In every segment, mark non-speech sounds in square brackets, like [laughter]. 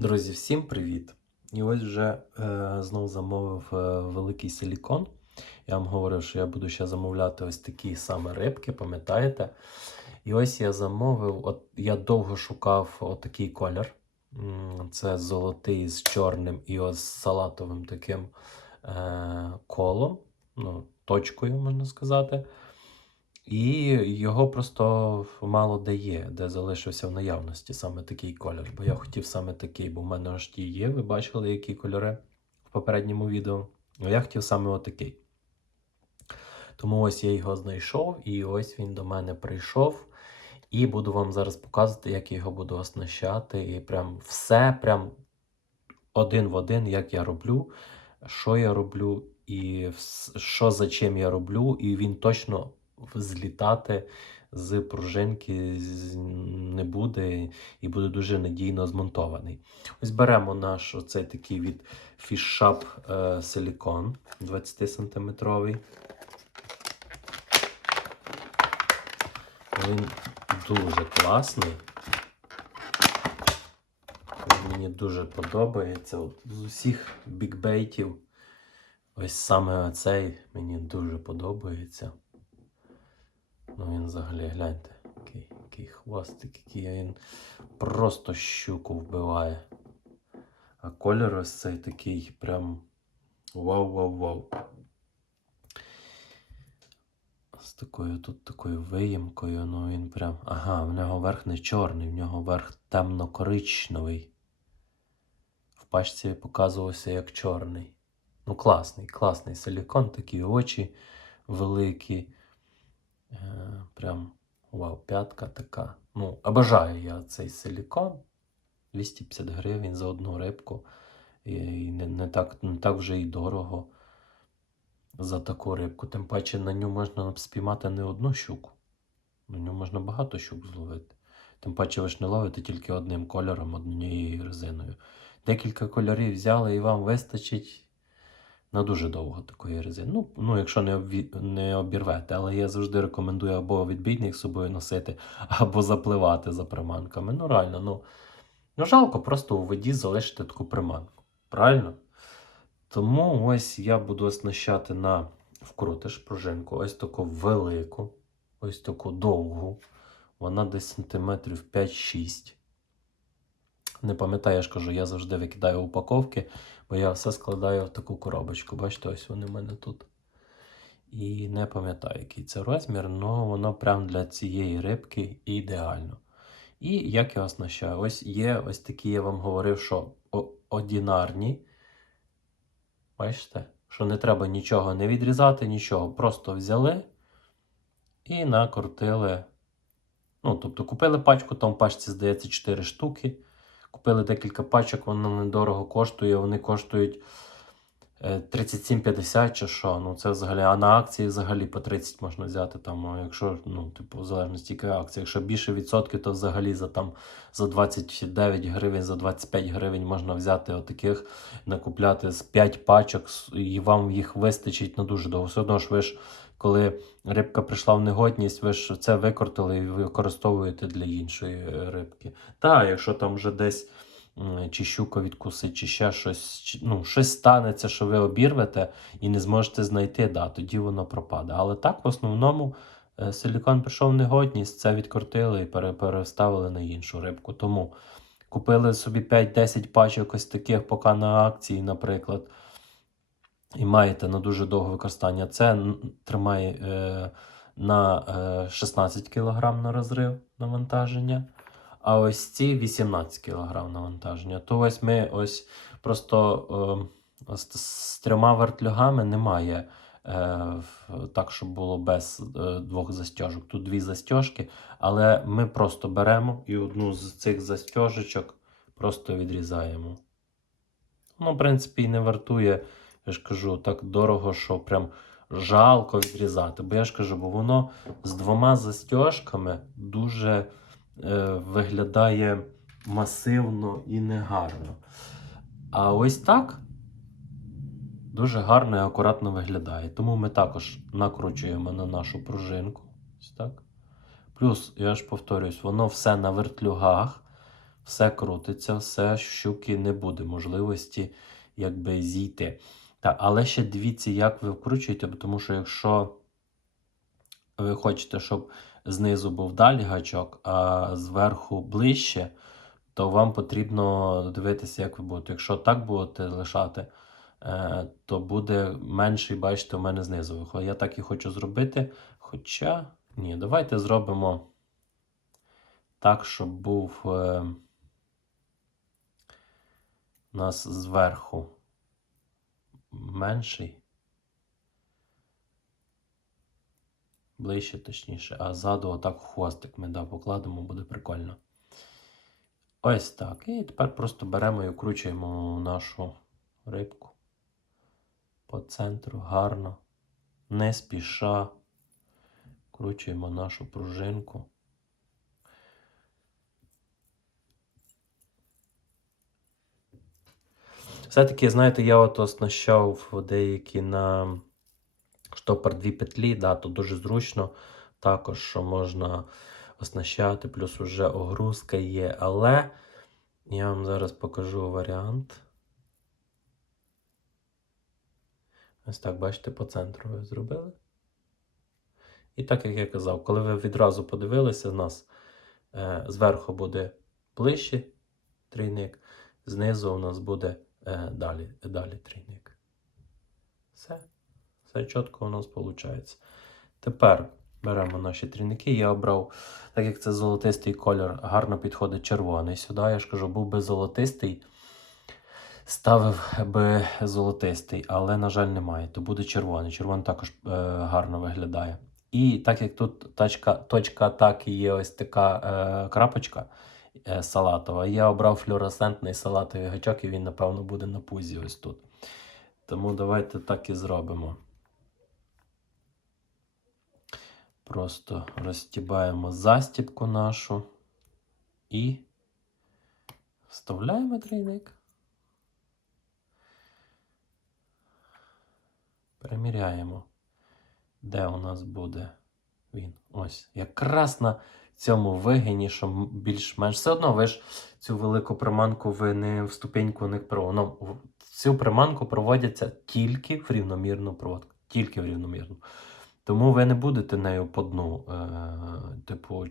Друзі, всім привіт! І ось вже е, знову замовив е, великий силікон. Я вам говорив, що я буду ще замовляти ось такі саме рибки, пам'ятаєте? І ось я замовив, от я довго шукав отакий колір. Це золотий з чорним і ось салатовим таким е, колом, ну, точкою, можна сказати. І його просто мало де є, де залишився в наявності саме такий колір. Бо я хотів саме такий, бо в мене аж ті є. Ви бачили, які кольори в попередньому відео. А я хотів саме отакий. Тому ось я його знайшов, і ось він до мене прийшов. І буду вам зараз показувати, як я його буду оснащати. І прям все, прям один в один, як я роблю, що я роблю, і що за чим я роблю, і він точно злітати з пружинки не буде і буде дуже надійно змонтований. Ось беремо наш оцей такий від Fish Shop е, Silicon 20 сантиметровий. Він дуже класний. Він мені дуже подобається. От з усіх бікбейтів. Ось саме оцей мені дуже подобається. Ну він взагалі гляньте, який, який хвостик, який він просто щуку вбиває. А колір ось цей такий прям вау-вау-вау. З такою тут такою виїмкою, ну він прям. Ага, в нього верх не чорний, в нього верх темно-коричневий. В пачці показувався як чорний. Ну, класний, класний силікон, такі очі великі. Е, прям вау, п'ятка така. Ну, обожаю я цей силікон. 250 гривень за одну рибку. І не, не, так, не так вже і дорого за таку рибку. Тим паче на ню можна спіймати не одну щуку. На ню можна багато щук зловити. Тим паче ви ж не ловите тільки одним кольором, однією резиною. Декілька кольорів взяли і вам вистачить на дуже довго такої резини. Ну, ну якщо не, обві... не обірвете, але я завжди рекомендую або відбійник з собою носити, [laughs] або запливати за приманками. Ну, реально, ну, ну жалко просто у воді залишити таку приманку. Правильно? Тому ось я буду оснащати на вкрутиш пружинку, ось таку велику, ось таку довгу. Вона десь сантиметрів 5-6. Не пам'ятаю, я ж кажу, я завжди викидаю упаковки, бо я все складаю в таку коробочку. Бачите, ось вони в мене тут. І не пам'ятаю, який це розмір, але воно прям для цієї рибки ідеально. І як я оснащаю? Ось є ось такі, я вам говорив, що о- одинарні. Бачите, що не треба нічого не відрізати, нічого. Просто взяли і накрутили. Ну, тобто купили пачку, там в пачці, здається, 4 штуки. Купили декілька пачок, воно недорого коштує. Вони коштують е, 37,50 чи що. Ну, це взагалі, а на акції взагалі по 30 можна взяти. Там, якщо, ну, типу, в залежності яка акція. Якщо більше відсотків, то взагалі за там за 29 гривень, за 25 гривень можна взяти отаких, накупляти з 5 пачок, і вам їх вистачить на дуже довго. Все одно ж ви ж, коли рибка прийшла в негодність, ви ж це викрутили і використовуєте для іншої е, рибки. Та, якщо там вже десь чи щука відкусить, чи ще щось, ну, щось станеться, що ви обірвете і не зможете знайти, да, тоді воно пропаде. Але так, в основному, е, силікон прийшов негодність, це відкрутили і переставили на іншу рибку. Тому купили собі 5-10 пачок ось таких, поки на акції, наприклад, і маєте на дуже довге використання. Це тримає е, на е, 16 кг на розрив навантаження. А ось ці 18 кг навантаження. То ось ми ось просто е, з, з трьома вертлюгами немає е, так, щоб було без е, двох застежок. Тут дві застежки, але ми просто беремо і одну з цих застежечок просто відрізаємо. Ну, в принципі, і не вартує, я ж кажу, так дорого, що прям жалко відрізати. Бо я ж кажу, бо воно з двома застежками дуже е, виглядає масивно і негарно. А ось так дуже гарно і акуратно виглядає. Тому ми також накручуємо на нашу пружинку. Ось так. Плюс, я ж повторюсь, воно все на вертлюгах, все крутиться, все щуки не буде можливості якби зійти. Та, але ще дивіться, як ви вкручуєте, тому що якщо ви хочете, щоб знизу був далі гачок, а зверху ближче, то вам потрібно дивитися, як ви будете. Якщо так будете лишати, е, то буде менший, бачите, у мене знизу виходить. Я так і хочу зробити. Хоча, ні, давайте зробимо так, щоб був е, у нас зверху менший. Ближче, точніше, а ззаду отак хвостик ми да, покладемо, буде прикольно. Ось так. І тепер просто беремо і вкручуємо нашу рибку по центру гарно, не спіша. Вкручуємо нашу пружинку. Все-таки, знаєте, я от оснащав деякі на штопор дві петлі, да, то дуже зручно. Також що можна оснащати, плюс уже огрузка є. Але я вам зараз покажу варіант. Ось так, бачите, по центру ви зробили. І так, як я казав, коли ви відразу подивилися, у нас е, зверху буде ближче трійник, знизу у нас буде далі, далі трійник. Все. Все чітко у нас виходить. Тепер беремо наші трійники. Я обрав, так як це золотистий кольор, гарно підходить червоний. Сюди, я ж кажу, був би золотистий, ставив би золотистий, але, на жаль, немає. То буде червоний. Червоний також е, гарно виглядає. І так як тут точка, точка атаки є ось така е, крапочка е, салатова, я обрав флюоресцентний салатовий гачок, і він, напевно, буде на пузі ось тут. Тому давайте так і зробимо. Просто розстібаємо застібку нашу і вставляємо трійник. Переміряємо, де у нас буде він. Ось. Якраз на цьому вигині, що більш-менш все одно ви ж цю велику приманку ви не в ступеньку не проводите. Ну, цю приманку проводяться тільки в рівномірну проводку. Тільки в рівномірну. Тому ви не будете нею по дну, е, типу,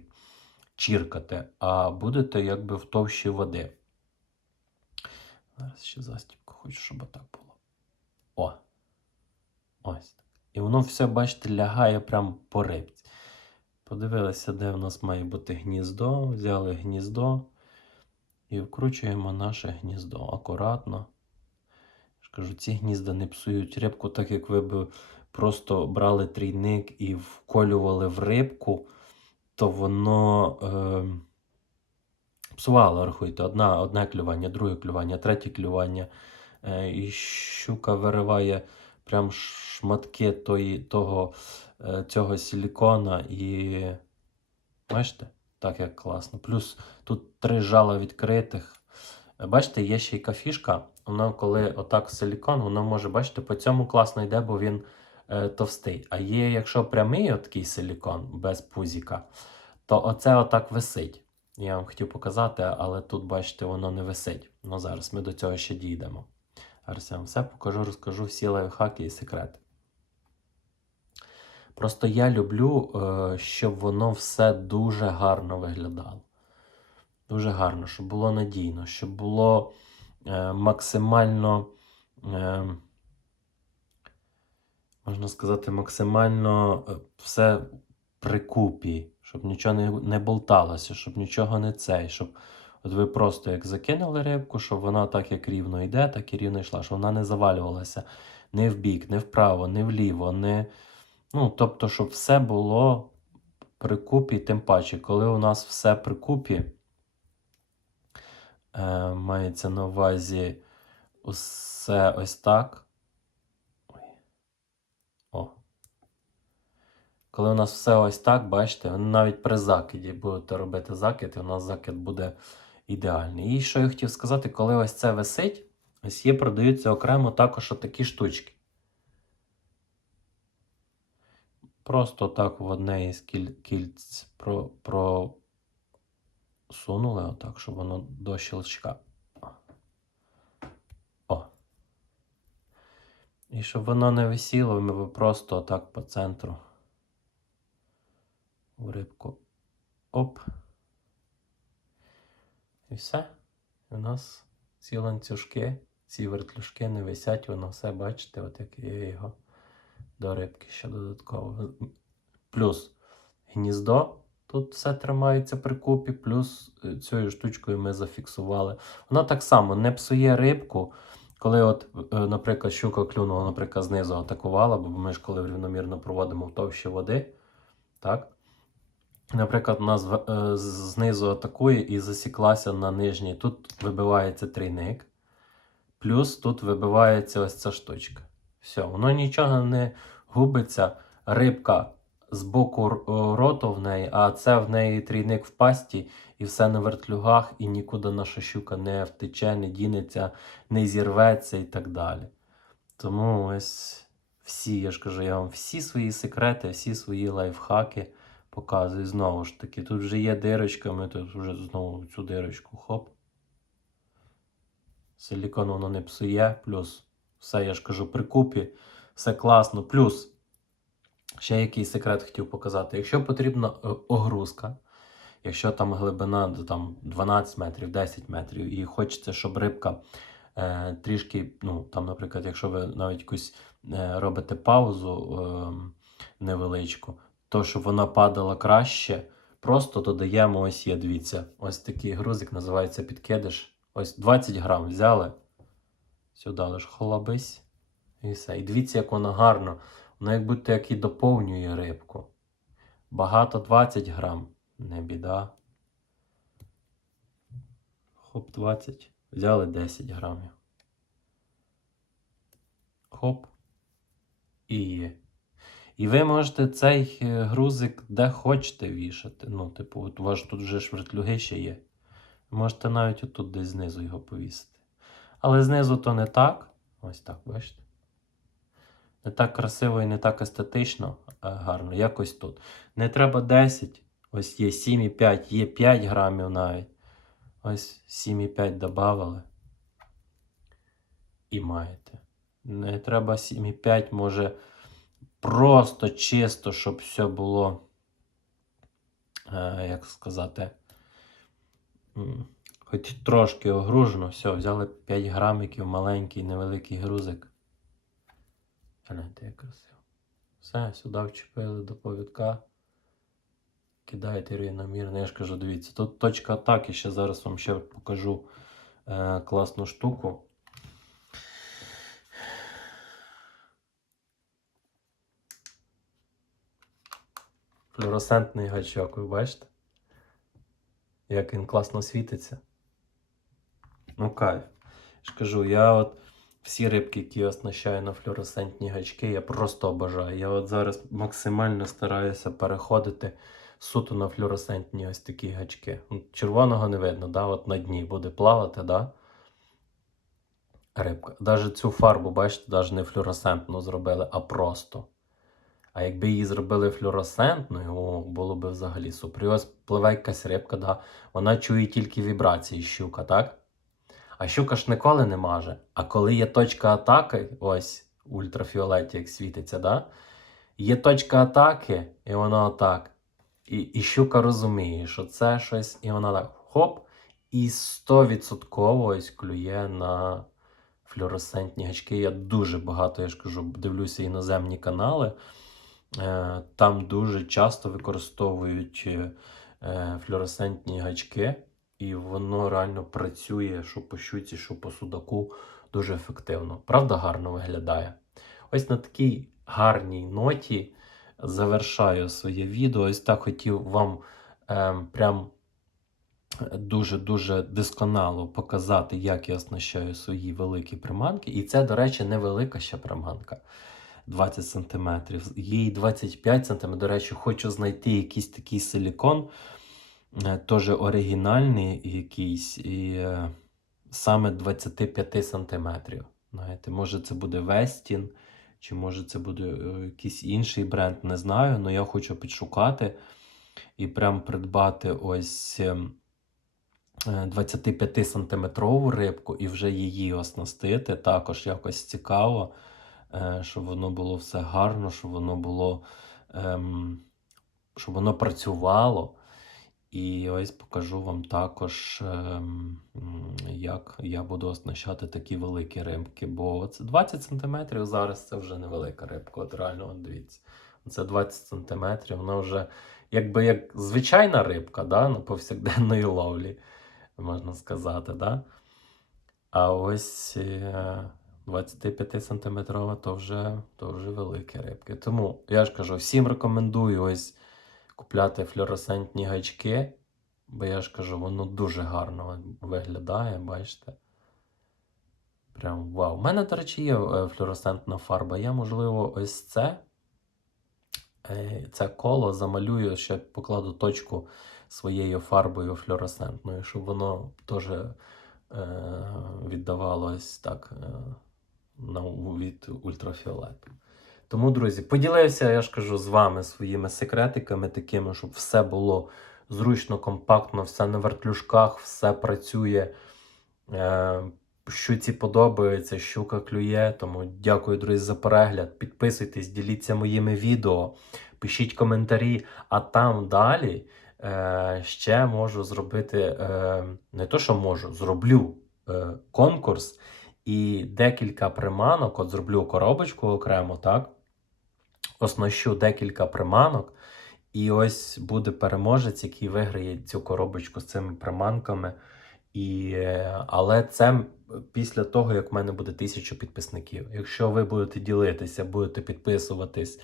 чіркати, а будете якби в товщі води. Зараз ще застібку хочу, щоб отак було. О! Ось так. І воно все, бачите, лягає прямо по рибці. Подивилися, де в нас має бути гніздо. Взяли гніздо і вкручуємо наше гніздо акуратно. Я кажу, ці гнізда не псують рибку, так як ви б просто брали трійник і вколювали в рибку, то воно е, псувало, рахуйте, одна, одне клювання, друге клювання, третє клювання. Е, і щука вириває прям шматки тої, того, е, цього силікона і бачите, так як класно. Плюс тут три жала відкритих. Е, Бачите, є ще й кафішка. Воно, коли отак силікон, воно може, бачите, по цьому класно йде, бо він е, товстий. А є, якщо прямий такий силікон без пузіка, то оце отак висить. Я вам хотів показати, але тут, бачите, воно не висить. Ну зараз ми до цього ще дійдемо. Зараз все покажу, розкажу всі лайфхаки і секрети. Просто я люблю, е, щоб воно все дуже гарно виглядало. Дуже гарно, щоб було надійно, щоб було е, максимально, е, можна сказати, максимально все прикупі, щоб нічого не болталося, щоб нічого не цей, щоб от ви просто як закинули рибку, щоб вона так як рівно йде, так і рівно йшла, щоб вона не завалювалася не в бік, не вправо, не вліво, не. Ну, тобто, щоб все було прикупі, тим паче, коли у нас все прикупі, е, мається на увазі усе ось так. О. Коли у нас все ось так, бачите, навіть при закиді будете робити закид, і у нас закид буде ідеальний. І що я хотів сказати, коли ось це висить, ось є, продаються окремо також такі штучки. Просто так в одне із кіль- кільць про, про, сунули отак, щоб воно до щелчка. О. І щоб воно не висіло, ми б просто отак по центру. В рибку. Оп. І все. У нас ці ланцюжки, ці вертлюжки не висять, воно все, бачите, от як я його до рибки ще додатково. Плюс гніздо. Тут все тримається при купі, плюс е, цією штучкою ми зафіксували. Вона так само не псує рибку. Коли, от, е, наприклад, щука клюнула, наприклад, знизу атакувала, бо ми ж коли рівномірно проводимо в товщі води, так? Наприклад, у нас е, знизу атакує і засіклася на нижній. Тут вибивається трійник, плюс тут вибивається ось ця штучка. Все, воно нічого не губиться. Рибка з боку роту в неї, а це в неї трійник в пасті, і все на вертлюгах, і нікуди наша щука не втече, не дінеться, не зірветься і так далі. Тому ось всі, я ж кажу, я вам всі свої секрети, всі свої лайфхаки показую. Знову ж таки, тут вже є дирочка, ми тут вже знову цю дирочку хоп. Силікон воно не псує, плюс все, я ж кажу, при купі, все класно. Плюс ще який секрет хотів показати. Якщо потрібна е, огрузка, якщо там глибина там, 12 метрів, 10 метрів, і хочеться, щоб рибка е, трішки, ну, там, наприклад, якщо ви навіть якусь е, робите паузу е, невеличку, то щоб вона падала краще, просто додаємо ось є, дивіться, ось такий грузик називається підкидиш. Ось 20 грам взяли. Сюди лиш холобись. І все. І дивіться, як воно гарно. Воно як будто як і доповнює рибку. Багато 20 грам. Не біда. Хоп, 20. Взяли 10 грамів. Хоп. І є. І ви можете цей е, грузик де хочете вішати. Ну, типу, от у вас тут вже ж вертлюги ще є. Можете навіть отут десь знизу його повісити. Але знизу то не так. Ось так, бачите? Не так красиво і не так естетично, а гарно. Якось тут. Не треба 10. Ось є 7,5, є 5 грамів навіть. Ось 7,5 додавали. І маєте. Не треба 7,5, може просто чисто, щоб все було, е, як сказати, хоч трошки огружено. Все, взяли 5 грамиків, маленький, невеликий грузик. Гляньте, як красиво. Все, сюди вчепили до повідка. Кидаєте рівномірно. Я ж кажу, дивіться, тут точка атаки. Ще зараз вам ще покажу е, класну штуку. Флюоресцентний гачок, ви бачите? Як він класно світиться. Ну, кайф. Я ж кажу, я от всі рибки, які оснащаю на флюоресцентні гачки, я просто обожаю. Я от зараз максимально стараюся переходити суто на флюоресцентні ось такі гачки. Ну, Червоного не видно, да? от на дні буде плавати, да? рибка. Навіть цю фарбу, бачите, навіть не флюоресцентну зробили, а просто. А якби її зробили флюоресцентною, було б взагалі супер. Ось пливе якась рибка, да? вона чує тільки вібрації щука, так? А щука ж ніколи не маже. А коли є точка атаки, ось ультрафіолеті, як світиться, да? є точка атаки, і вона отак. І, і щука розуміє, що це щось, і вона так хоп, і 100% ось клює на флюоресцентні гачки. Я дуже багато, я ж кажу, дивлюся іноземні канали. Е, Там дуже часто використовують е, е, флюоресцентні гачки, і воно реально працює, що по щуці, що по судаку дуже ефективно. Правда, гарно виглядає. Ось на такій гарній ноті завершаю своє відео. Ось так хотів вам е, прям дуже-дуже досконало показати, як я оснащаю свої великі приманки. І це, до речі, невелика ще приманка. 20 см. Їй 25 см. До речі, хочу знайти якийсь такий силікон, е, теж оригінальний якийсь, і е, саме 25 см. Знаєте, може це буде Вестін, чи може це буде е, якийсь інший бренд, не знаю. але я хочу підшукати і прям придбати ось ем, 25-сантиметрову рибку і вже її оснастити. Також якось цікаво, щоб воно було все гарно, щоб воно було, ем, щоб воно працювало. І ось покажу вам також, ем, як я буду оснащати такі великі рибки. Бо це 20 см зараз це вже невелика рибка. От реально, от дивіться. Це 20 см, вона вже якби як звичайна рибка, да, ну, повсякденної ловлі, можна сказати. Да? А ось е, 25 сантиметрова то вже, то вже великі рибки. Тому я ж кажу, всім рекомендую ось купляти флюоресцентні гачки, бо я ж кажу, воно дуже гарно виглядає, бачите. Прям вау. У мене, до речі, є е, флюоресцентна фарба. Я, можливо, ось це, е, це коло замалюю, ще покладу точку своєю фарбою флюоресцентною, щоб воно теж е, віддавало ось так від ультрафіолету. Тому, друзі, поділився, я ж кажу, з вами своїми секретиками, такими, щоб все було зручно, компактно, все на вертлюжках, все працює. Е, щуці подобається, щука клює. Тому дякую, друзі, за перегляд. Підписуйтесь, діліться моїми відео, пишіть коментарі, а там далі е, ще можу зробити е, не то, що можу, зроблю е, конкурс і декілька приманок. От зроблю коробочку окремо, так? Оснащу декілька приманок. І ось буде переможець, який виграє цю коробочку з цими приманками. І, але це після того, як в мене буде тисячу підписників. Якщо ви будете ділитися, будете підписуватись,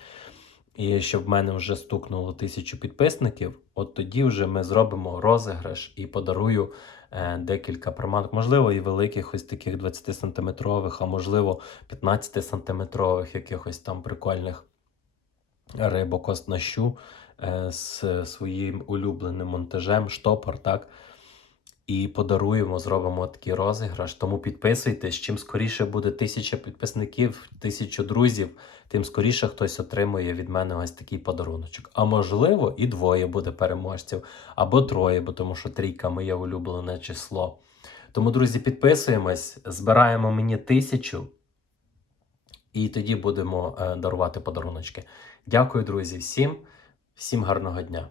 і щоб в мене вже стукнуло тисячу підписників, от тоді вже ми зробимо розіграш і подарую декілька приманок. Можливо, і великих, ось таких 20-сантиметрових, а можливо, 15-сантиметрових, якихось там прикольних рибок оснащу е, з своїм улюбленим монтажем, штопор, так. І подаруємо, зробимо такий розіграш. Тому підписуйтесь. Чим скоріше буде тисяча підписників, тисячу друзів, тим скоріше хтось отримує від мене ось такий подаруночок. А можливо, і двоє буде переможців, або троє, бо тому що трійка моє улюблене число. Тому, друзі, підписуємось, збираємо мені тисячу, і тоді будемо е, дарувати подаруночки. Дякую, друзі, всім, всім гарного дня!